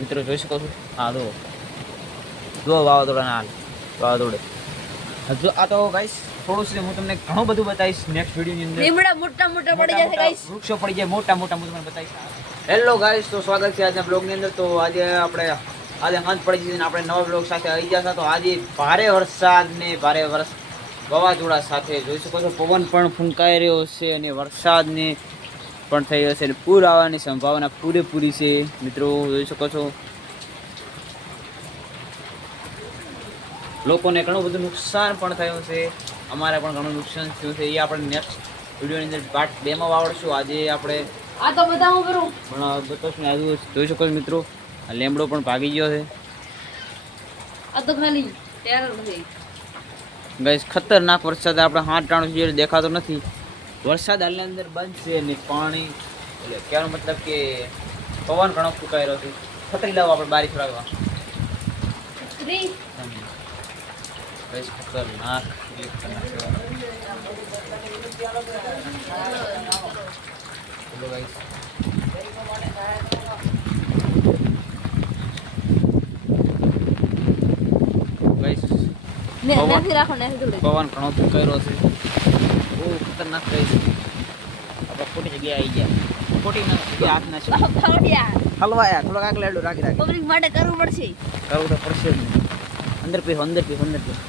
મિત્રો જોઈ શકો છો? હા જો જુઓ વાવાઝોડાના હાલ વાવાઝોડે. હજુ આ તો ગાઈસ થોડું છે હું તમને ઘણું બધું બતાવીશ નેક્સ્ટ વિડીયોની અંદર. લીમડા મોટા મોટા પડી જશે ગાઈસ વૃક્ષો પડી જાય મોટા મોટા હું તમને બતાવીશ. હેલો ગાઈસ તો સ્વાગત છે આજના બ્લોગની અંદર. તો આજે આપણે આજે સાંજ પડી જઈને આપણે નવા બ્લોગ સાથે આવી ગયા હતા તો આજે ભારે વરસાદ ને ભારે વરસ વાવાઝોડા સાથે. જોઈ શકો છો પવન પણ ફૂંકાઈ રહ્યો છે અને વરસાદને પણ થઈ જશે છે અને પૂર આવવાની સંભાવના પૂરેપૂરી છે. મિત્રો જોઈ શકો છો. લોકોને ઘણું બધું નુકસાન પણ થયું છે. અમારે પણ ઘણું નુકસાન થયું છે. એ આપણે નેક્સ્ટ વિડીયોની અંદર પાર્ટ બેમાં વાવડશું. આજે આપણે આ તો બધા હું કરું? પણ બતાવશું આજુ જોઈ શકો છો મિત્રો આ લેમડો પણ ભાગી ગયો છે. આ તો ખાલી ટેરર નથી ગઈસ ખતરનાક વરસાદ આપણે હાથ ટાણું જે દેખાતો નથી. વરસાદ આની અંદર બંધ છે ને પાણી એટલે કહેવાનો મતલબ કે પવન ઘણો ફૂંકાઈ રહ્યો છે. છત્રી લાવો આપણે બારી ફરાવવા પવન ઘણો ફૂંકાઈ રહ્યો છે. બહુ ખતરનાક થઈ છે આપણે ખોટી જગ્યાએ આવી ગયા. ખોટી ના જગ્યાએ હાથ ના છે હલવાયા થોડોક આગળ લેડો રાખી રાખી પબ્લિક માટે કરવું પડશે. કરવું તો પડશે. અંદર પીહો અંદર પીહો અંદર પીસો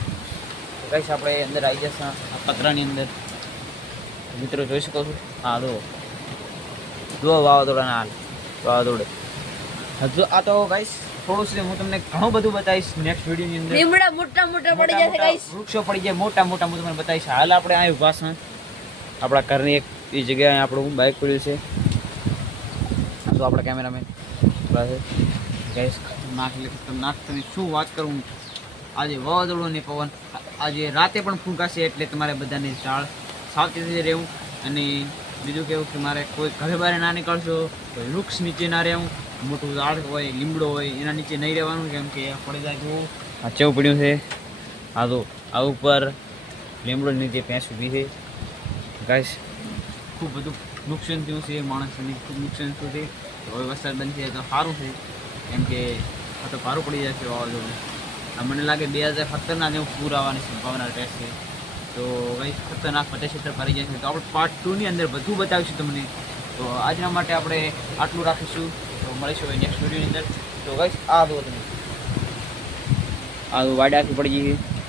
કઈશ આપણે અંદર આવી જશે આ પતરાની અંદર. મિત્રો જોઈ શકો છો? હા જો. જો વાવાઝોડાના હાલ વાવાઝોડે. હજુ આ તો ગાઈશ થોડું છે હું તમને ઘણું બધું બતાવીશ નેક્સ્ટ વિડીયોની અંદર. લીમડા મોટા મોટા પડી જશે ગાઈસ વૃક્ષો પડી જાય મોટા મોટા હું તમને બતાવીશ. હાલ આપણે આ ઊભા છે. આપણા ઘરની એક એ જગ્યાએ આપણું બાઇક પડ્યું છે. તો આપણા કેમેરામેન ગેસ નાક નાક તમે શું વાત કરું આજે વાવાઝોડું ને પવન આજે રાતે પણ ફૂંકાશે એટલે તમારે બધાને ઝાડ સાવચેતી રહેવું અને બીજું કેવું કે મારે કોઈ ઘરે બહાર ના નીકળશો, કોઈ વૃક્ષ નીચે ના રહેવું, મોટું ઝાડ હોય, લીમડો હોય, એના નીચે નહીં રહેવાનું, કેમ કે પડી જાય જુઓ આ ચેવું પડ્યું છે. આ તો આ ઉપર લીમડો નીચે ભેંસ ઊભી છે. ગાઈસ, ખૂબ બધું નુકસાન થયું છે, માણસને ખૂબ નુકસાન થયું છે. હવે વરસાદ બંધ છે તો સારું છે. કેમ કે આ તો ભારું પડી જશે વાવાઝોડું. મને લાગે બે હજાર સત્તરના જેવું પૂર આવવાની સંભાવના રહેશે. તો કંઈ ખતરનાક પચાસ ફરી જાય જશે તો આપણે પાર્ટ ટુની અંદર બધું બતાવીશું તમને. તો આજના માટે આપણે આટલું રાખીશું. તો મળીશું નેક્સ્ટ વિડીયોની અંદર. તો ગઈશ આ દો તમે. આ દો વાડે પડી જઈએ છે.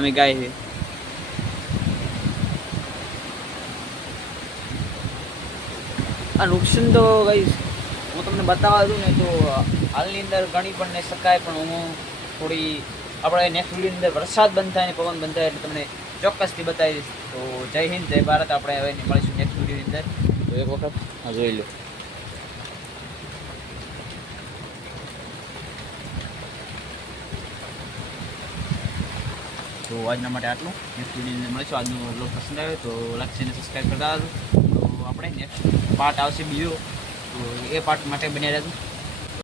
અમે ગાય છે. આ નુકસાન તો ગઈશ હું તમને બતાવવા દઉં ને તો હાલની અંદર ગણી પણ નહીં શકાય પણ હું થોડી આપણે નેક્સ્ટ વિડીયોની અંદર વરસાદ બંધ થાય ને પવન થાય એટલે તમને ચોક્કસથી બતાવી દઈશ. તો જય હિન્દ, જય ભારત. આપણે હવે મળીશું નેક્સ્ટ વિડીયોની અંદર. તો એક વખત જોઈ લો. તો આજના માટે આટલું. નેક્સ્ટ વિડીયોની અંદર મળીશું. આજનો બ્લોગ પસંદ આવ્યો તો લાઈક અને સબસ્ક્રાઈબ કરતા તો આપણે નેક્સ્ટ પાર્ટ આવશે બીજો. તો એ પાર્ટ માટે બન્યા રહેજો.